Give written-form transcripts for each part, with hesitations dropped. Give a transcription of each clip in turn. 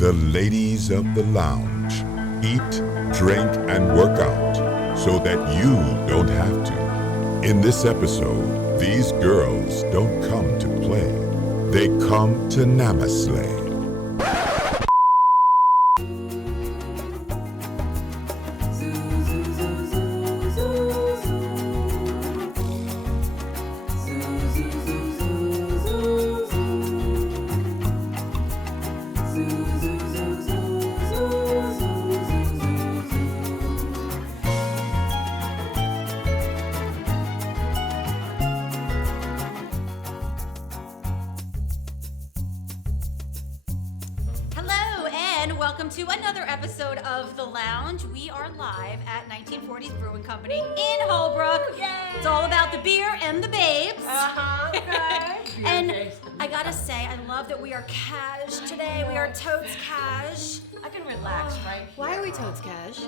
The ladies of the lounge eat, drink, and work out so that you don't have to. In this episode, these girls don't come to play. They come to namaslay. To another episode of The Lounge. We are live at 1940s Brewing Company in Holbrook. Yay! It's all about the beer and the babes. Okay. And I gotta say, I love that we are cash today. We are totes cash. I can relax right here. Why are we totes cash?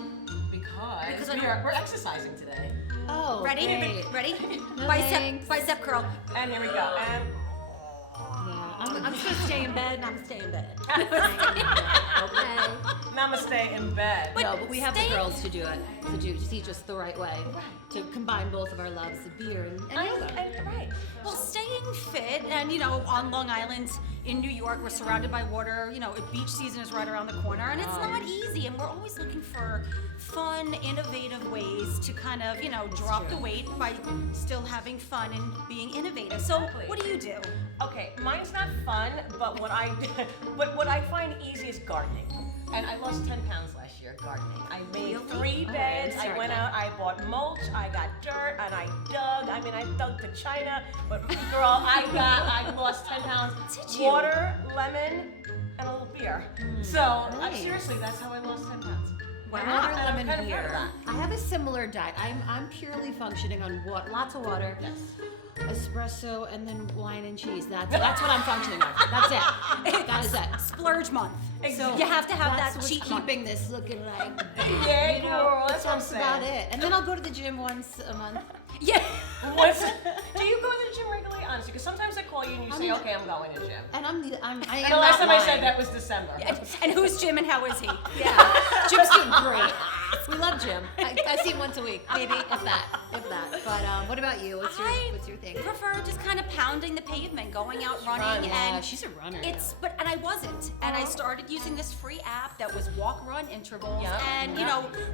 Because we're exercising today. Oh, ready? great. Ready? No bicep curl. And here we go. And I'm just gonna stay in bed and I'm gonna stay in bed. Okay. Namaste in bed. But we have the girls to do it, to teach us the right way, to combine both of our loves of beer and yoga. Right. Well, staying fit, and on Long Island in New York, we're surrounded by water. Beach season is right around the corner, and it's not easy. And we're always looking for fun, innovative ways to kind of, drop the weight by still having fun and being innovative. So, what do you do? Okay, mine's not fun, but what I find easy is gardening. And I lost 10 pounds last year gardening. I made 3 beds. I went out, I bought mulch, I got dirt, and I dug. I dug the china, but girl, I lost 10 pounds. Water, lemon, and a little beer. So, seriously, that's how I lost 10 pounds. Wow. Lemon beer. I have a similar diet. I'm purely functioning on lots of water. Yes. Espresso and then wine and cheese. That's what I'm functioning on. That's it. That is it. Splurge month. So you have to have that's that what's cheat month. keeping this looking like. Yeah, girl, that's what I'm That's saying. about it. And then I'll go to the gym once a month. Yeah. Do you go to the gym regularly? Honestly, because sometimes I call you and you say, "Okay, I'm going to the gym." And I am And the last time I said that was December. And who's Jim and how is he? Yeah. Jim's doing great. We love Jim. I see him once a week, maybe, if that. But what about you? What's your thing? I prefer just kind of pounding the pavement, going out running. And she's a runner. And I wasn't. And I started using this free app that was walk-run intervals. Yeah. And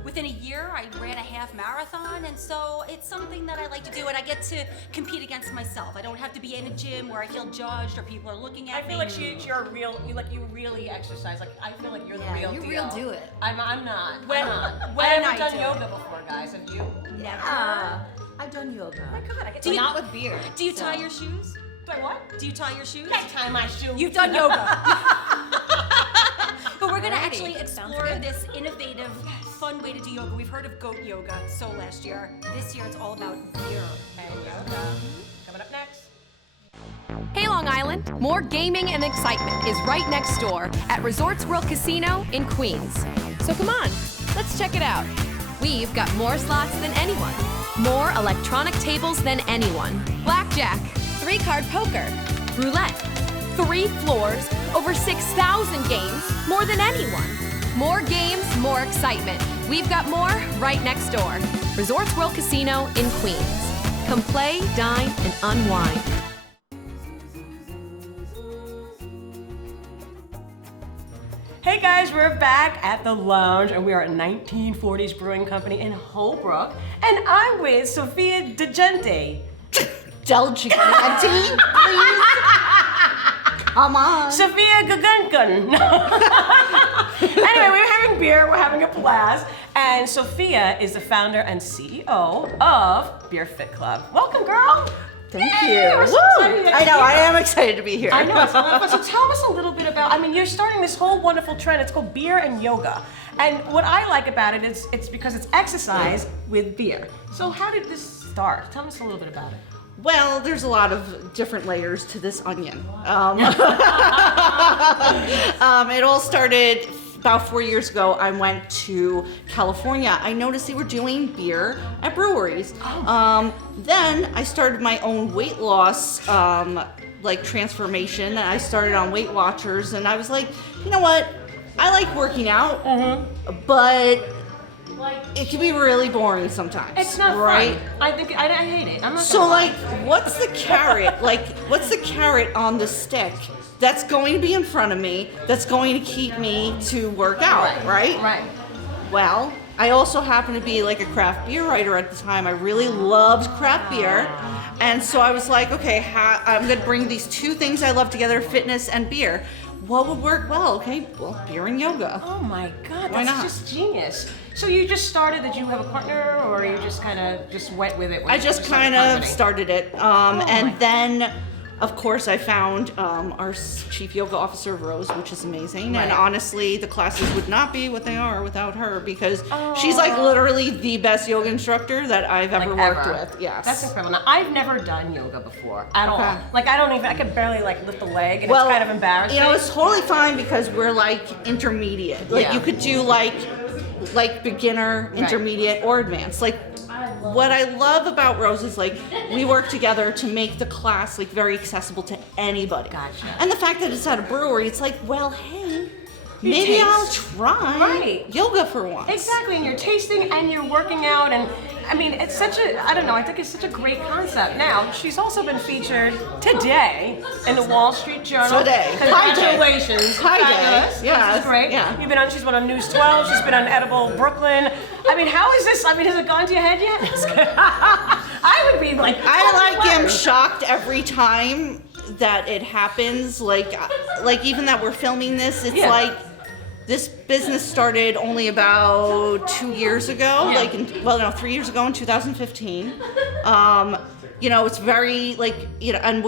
within a year, I ran a half marathon. And so it's something that I like to do, and I get to compete against myself. I don't have to be in a gym where I feel judged or people are looking at me. I feel like you're a real, you really exercise. Like I feel like you're the real deal. You real do it. I'm not. When I've I never done do yoga before, guys. Have you? Yeah. I've done yoga. Oh my God, I get But not with beer. Do you tie your shoes? Do I what? Do you tie your shoes? I tie my shoes. You've done yoga. But we're going to Alrighty. actually Sounds explore good. this innovative, fun way to do yoga. We've heard of goat yoga last year. This year it's all about beer. And yoga. Coming up next. Hey Long Island, more gaming and excitement is right next door at Resorts World Casino in Queens. So come on, let's check it out. We've got more slots than anyone, more electronic tables than anyone, blackjack, 3-card poker, roulette, 3 floors, over 6,000 games, more than anyone. More games, more excitement. We've got more right next door. Resorts World Casino in Queens. Come play, dine, and unwind. Hey guys, we're back at the lounge, and we are at 1940s Brewing Company in Holbrook, and I'm with Sophia Gigante. Gigante, please. Come on. Sophia Gigante. Anyway, we're having beer, we're having a blast, and Sophia is the founder and CEO of Beer Fit Club. Welcome, girl. Thank Yay, you. we're so Woo! excited to I know, be I here. am excited to be here. I know, so tell us a little bit about, you're starting this whole wonderful trend. It's called beer and yoga. And what I like about it is it's because it's exercise with beer. So how did this start? Tell us a little bit about it. Well, there's a lot of different layers to this onion. It all started about 4 years ago. I went to California. I noticed they were doing beer at breweries. Then I started my own weight loss transformation. I started on Weight Watchers, and I was like, you know what? I like working out, but it can be really boring sometimes. It's not right? fun. I hate it. I'm not So gonna lie. like, what's the carrot? Like, what's the carrot on the stick that's going to be in front of me that's going to keep me to work out, right? Right. Well, I also happen to be like a craft beer writer at the time. I really loved craft beer. And so I was like, okay, I'm going to bring these two things I love together, fitness and beer. What would work well? Okay, well, beer and yoga. Oh my God, Why that's not? just genius. So you just started, did you have a partner or you just kind of just went with it? When I you just started kind the of company? started it. And then, of course, I found our chief yoga officer, Rose, which is amazing. Right. And honestly, the classes would not be what they are without her because she's like literally the best yoga instructor that I've ever worked with. Yes. That's incredible. Now, I've never done yoga before at all. Okay. Like I could barely like lift a leg and Well, it's kind of embarrassing. You know, it's totally fine because we're like intermediate. Like Yeah. you could do like beginner, intermediate, or advanced. Like what I love about Rose is like we work together to make the class like very accessible to anybody. Gotcha. And the fact that it's at a brewery, it's like, well, hey, maybe taste. I'll try Right. yoga for once. Exactly, and you're tasting and you're working out, and I mean, it's such a, I don't know, I think it's such a great concept. Now, she's also been featured today in the Wall Street Journal. Today. Congratulations. Hi, Day. Fabulous. Yes, This is great. yeah. You've been on, she's been on News 12, she's been on Edible Brooklyn. I mean, how is this, I mean, has it gone to your head yet? I would be like, I like am flattered. shocked every time that it happens. Like even that we're filming this, it's Yeah. like this business started only about 2 years ago. Yeah. Like 3 years ago in 2015. You know, it's very like and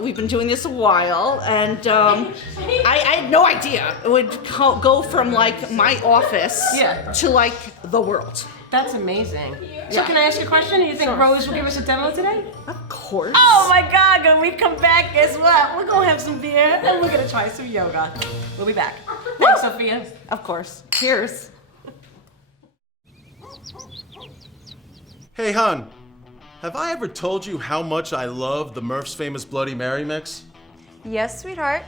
we've been doing this a while, and I had no idea it would go from like my office Yeah. to like the world. That's amazing. So Yeah. can I ask you a question? Do you think Rose will give us a demo today? Of course. Oh my God, when we come back, guess what? We're gonna have some beer and we're gonna try some yoga. We'll be back. Thanks, Sophia. Of course. Cheers. Hey, hon. Have I ever told you how much I love the Murph's famous Bloody Mary mix? Yes, sweetheart.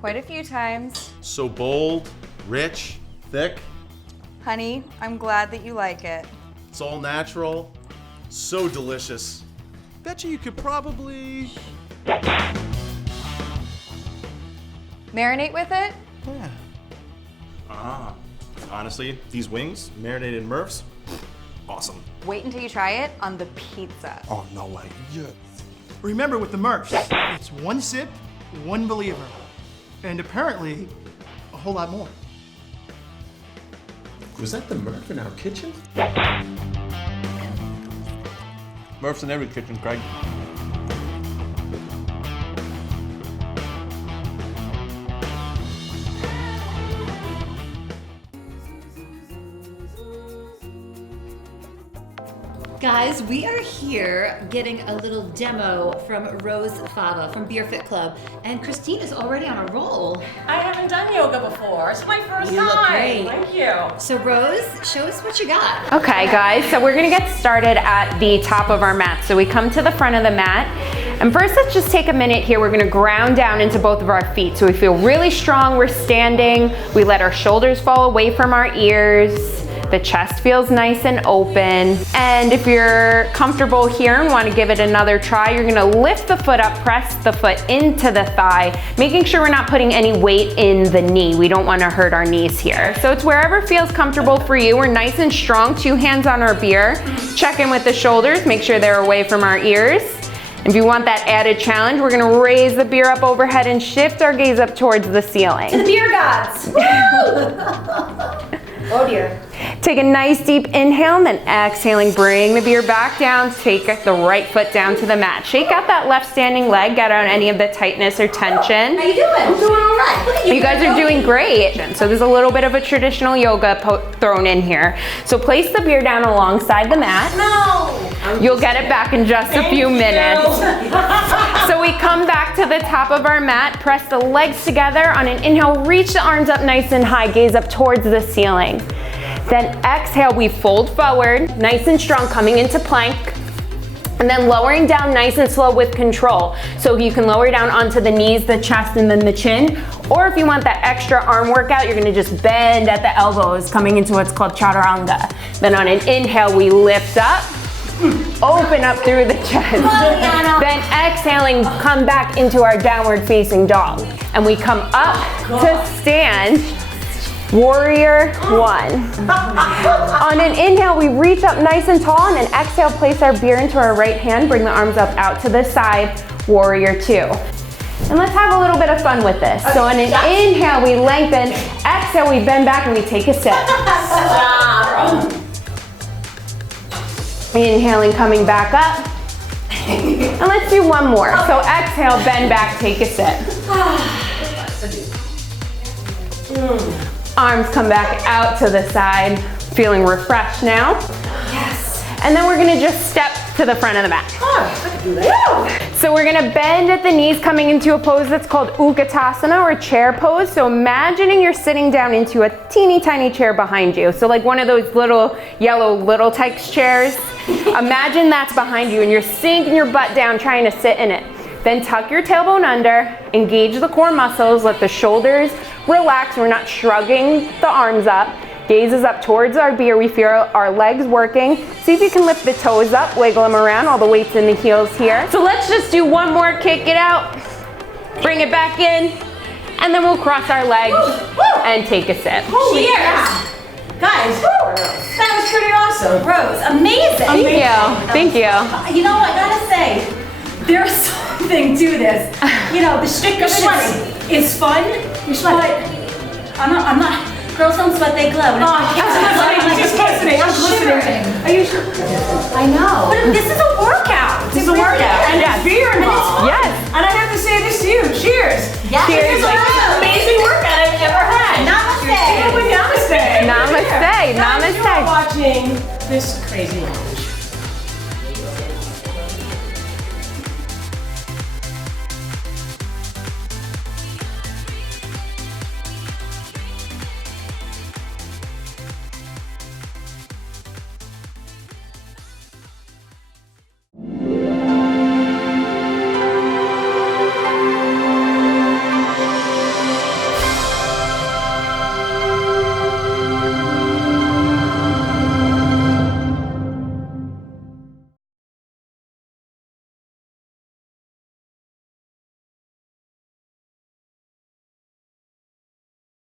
Quite a few times. So bold, rich, thick. Honey, I'm glad that you like it. It's all natural. So delicious. Betcha you could probably... Marinate with it? Honestly, these wings, marinated in Murph's, awesome. Wait until you try it on the pizza. Oh, no way. Yeah. Remember with the Murphs, it's one sip, one believer. And apparently, a whole lot more. Was that the Murph in our kitchen? Murph's in every kitchen, Craig. Guys, we are here getting a little demo from Rose Fava from Beer Fit Club, and Christine is already on a roll. I haven't done yoga before. It's my first You time. look great. Thank you. So Rose, show us what you got. Okay guys, so we're gonna get started at the top of our mat. So we come to the front of the mat, and first let's just take a minute here. We're gonna ground down into both of our feet. So we feel really strong, we're standing. We let our shoulders fall away from our ears. The chest feels nice and open. And if you're comfortable here and wanna give it another try, you're gonna lift the foot up, press the foot into the thigh, making sure we're not putting any weight in the knee. We don't wanna hurt our knees here. So it's wherever feels comfortable for you. We're nice and strong, 2 hands on our beer. Check in with the shoulders, make sure they're away from our ears. If you want that added challenge, we're gonna raise the beer up overhead and shift our gaze up towards the ceiling. The beer gods! Oh dear. Take a nice deep inhale and then exhaling, bring the beer back down, take the right foot down to the mat. Shake out that left standing leg, get out any of the tightness or tension. How you doing? I'm doing all right. Look at You guys are doing great. So there's a little bit of a traditional yoga thrown in here. So place the beer down alongside the mat. No! You'll get it back in just a few minutes. So we come back to the top of our mat, press the legs together. On an inhale, reach the arms up nice and high, gaze up towards the ceiling. Then exhale, we fold forward, nice and strong, coming into plank. And then lowering down nice and slow with control. So you can lower down onto the knees, the chest, and then the chin. Or if you want that extra arm workout, you're gonna just bend at the elbows, coming into what's called chaturanga. Then on an inhale, we lift up, open up through the chest. Then exhaling, come back into our downward facing dog. And we come up to stand. Warrior one. On an inhale, we reach up nice and tall, and then exhale, place our beer into our right hand, bring the arms up out to the side, warrior two. And let's have a little bit of fun with this. So on an inhale, we lengthen, exhale, we bend back and we take a sip. Inhaling, coming back up. And let's do one more. So exhale, bend back, take a sip. Arms come back out to the side, feeling refreshed now. Yes. And then we're gonna just step to the front of the mat. Oh, I can do that. So we're gonna bend at the knees, coming into a pose that's called Utkatasana, or chair pose. So imagining you're sitting down into a teeny tiny chair behind you. So like one of those little yellow Little Tikes chairs. Imagine that's behind you and you're sinking your butt down trying to sit in it. Then tuck your tailbone under, engage the core muscles, let the shoulders relax. We're not shrugging the arms up. Gaze is up towards our beer. We feel our legs working. See if you can lift the toes up, wiggle them around, all the weight's in the heels here. So let's just do one more, kick it out, bring it back in, and then we'll cross our legs and take a sip. Cheers! Guys, that was pretty awesome. Rose, amazing. Thank you. You know, I gotta say, there's something to this. You know, the stick of sweating is fun, but I'm not, girls don't sweat, they glow. I'm listening. Are you sure? I know. But this is a workout. This is a workout. And Yes. there's beer involved. Yes. And I have to say this to you. Cheers. Yes. Cheers. It's like the amazing workout I've ever had. Namaste. Namaste. Namaste. Guys, Namaste. you are watching this crazy